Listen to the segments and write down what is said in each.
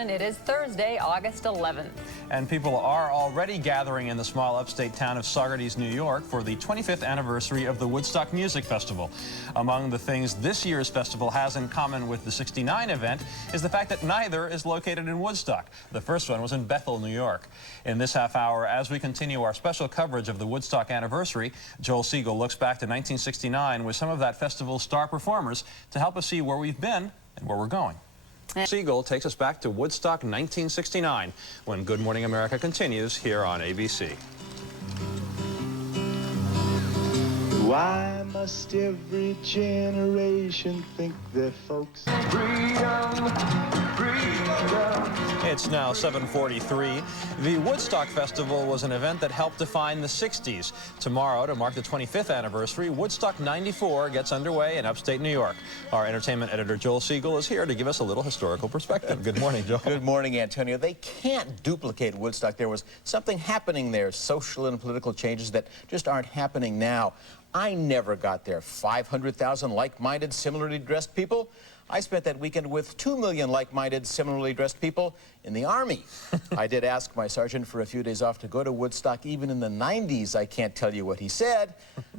And it is Thursday, August 11th. And people are already gathering in the small upstate town of Saugerties, New York for the 25th anniversary of the Woodstock Music Festival. Among the things this year's festival has in common with the '69 event is the fact that neither is located in Woodstock. The first one was in Bethel, New York. In this half hour, as we continue our special coverage of the Woodstock anniversary, Joel Siegel looks back to 1969 with some of that festival's star performers to help us see where we've been and where we're going. Siegel takes us back to Woodstock 1969 when Good Morning America continues here on ABC. Why must every generation think their folks freedom, freedom? It's now 7:43. The Woodstock Festival was an event that helped define the 60s. Tomorrow, to mark the 25th anniversary, Woodstock 94 gets underway in upstate New York. Our entertainment editor, Joel Siegel, is here to give us a little historical perspective. Good morning, Joel. Good morning, Antonio. They can't duplicate Woodstock. There was something happening there, social and political changes that just aren't happening now. I never got there. 500,000 like-minded, similarly dressed people. I spent that weekend with 2 million like-minded, similarly dressed people in the Army. I did ask my sergeant for a few days off to go to Woodstock. Even in the 90s, I can't tell you what he said.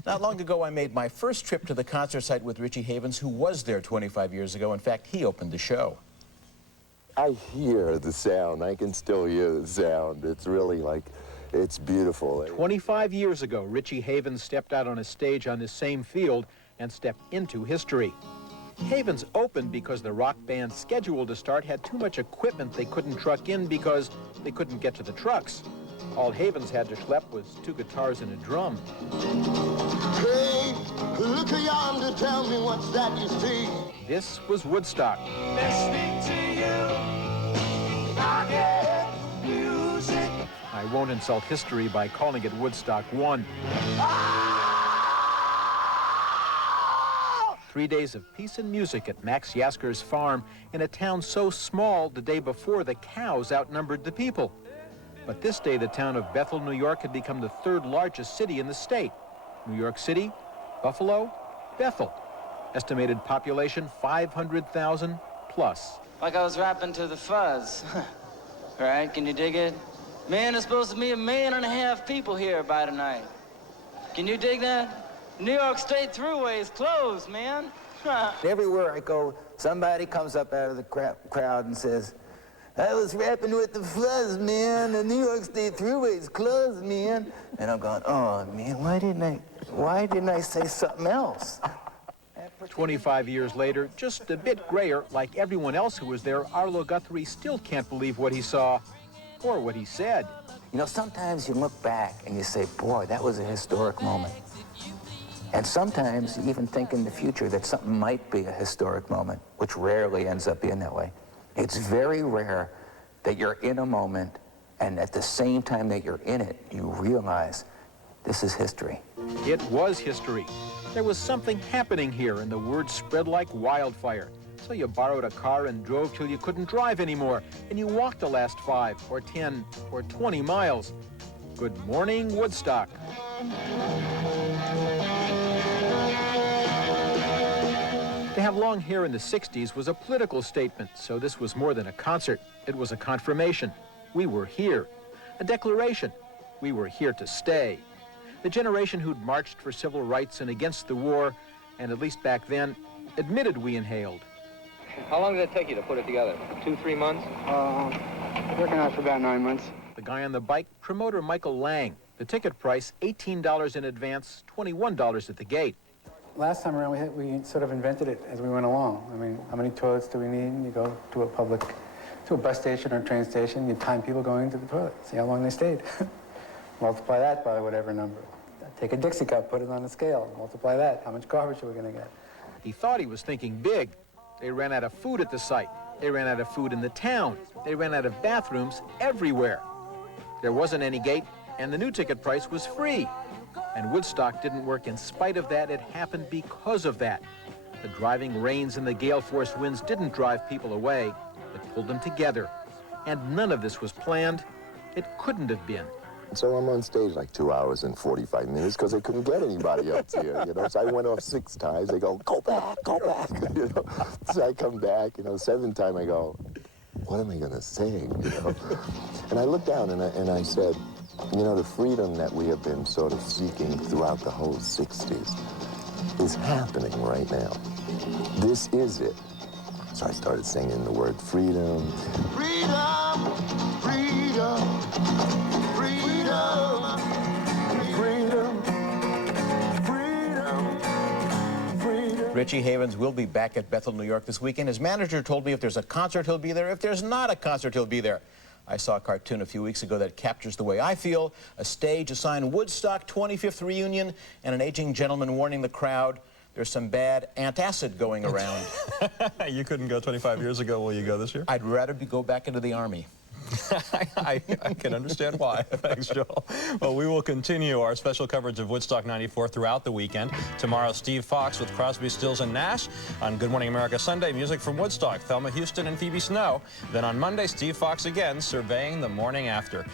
Not long ago, I made my first trip to the concert site with Richie Havens, who was there 25 years ago. In fact, he opened the show. I hear the sound. I can still hear the sound. It's really like, it's beautiful. 25 years ago, Richie Havens stepped out on a stage on this same field and stepped into history. Havens opened because the rock band scheduled to start had too much equipment they couldn't truck in because they couldn't get to the trucks. All Havens had to schlep was 2 guitars and a drum. Hey, look yonder, tell me what's that you see? This was Woodstock. Listening to you, I get music. I won't insult history by calling it Woodstock 1. 3 days of peace and music at Max Yasker's farm in a town so small the day before the cows outnumbered the people. But this day the town of Bethel, New York had become the 3rd largest city in the state. New York City, Buffalo, Bethel. Estimated population 500,000 plus. Like I was rapping to the fuzz. Right, can you dig it? Man, there's supposed to be 1.5 million people here by tonight. Can you dig that? New York State Thruway is closed, man. Everywhere I go, somebody comes up out of the crowd and says, I was rapping with the fuzz, man. The New York State Thruway is closed, man. And I'm going, oh, man, why didn't I say something else? 25 years later, just a bit grayer, like everyone else who was there, Arlo Guthrie still can't believe what he saw or what he said. You know, sometimes you look back and you say, boy, that was a historic moment. And sometimes you even think in the future that something might be a historic moment, which rarely ends up being that way. It's very rare that you're in a moment and at the same time that you're in it, you realize this is history. It was history. There was something happening here, and the word spread like wildfire. So you borrowed a car and drove till you couldn't drive anymore, and you walked the last 5 or 10 or 20 miles. Good morning, Woodstock. To have long hair in the 60s was a political statement, so this was more than a concert. It was a confirmation. We were here. A declaration. We were here to stay. The generation who'd marched for civil rights and against the war, and at least back then, admitted we inhaled. How long did it take you to put it together? 2-3 months? Working on it for about 9 months. The guy on the bike, promoter Michael Lang. The ticket price, $18 in advance, $21 at the gate. Last time around, we sort of invented it as we went along. I mean, how many toilets do we need? You go to a bus station or a train station, you time people going to the toilet, see how long they stayed. Multiply that by whatever number. Take a Dixie cup, put it on a scale, multiply that. How much garbage are we going to get? He thought he was thinking big. They ran out of food at the site. They ran out of food in the town. They ran out of bathrooms everywhere. There wasn't any gate, and the new ticket price was free. And Woodstock didn't work in spite of that. It happened because of that. The driving rains and the gale-force winds didn't drive people away. It pulled them together. And none of this was planned. It couldn't have been. So I'm on stage like 2 hours and 45 minutes because they couldn't get anybody else here, you know. So I went off 6 times. They go back, go back, you know. So I come back, you know, 7th time I go, what am I going to sing, you know? And I looked down and I said, you know, the freedom that we have been sort of seeking throughout the whole 60s is happening right now. This is it. So I started singing the word freedom. Freedom, freedom, freedom, freedom, freedom, freedom. Richie Havens will be back at Bethel, New York this weekend. His manager told me if there's a concert, he'll be there. If there's not a concert, he'll be there. I saw a cartoon a few weeks ago that captures the way I feel. A stage, a sign, Woodstock 25th reunion, and an aging gentleman warning the crowd there's some bad antacid going around. You couldn't go 25 years ago. Will you go this year? I'd rather go back into the Army. I can understand why. Thanks, Joel. Well, we will continue our special coverage of Woodstock 94 throughout the weekend. Tomorrow, Steve Fox with Crosby, Stills, and Nash. On Good Morning America Sunday, music from Woodstock, Thelma Houston and Phoebe Snow. Then on Monday, Steve Fox again, surveying the morning after.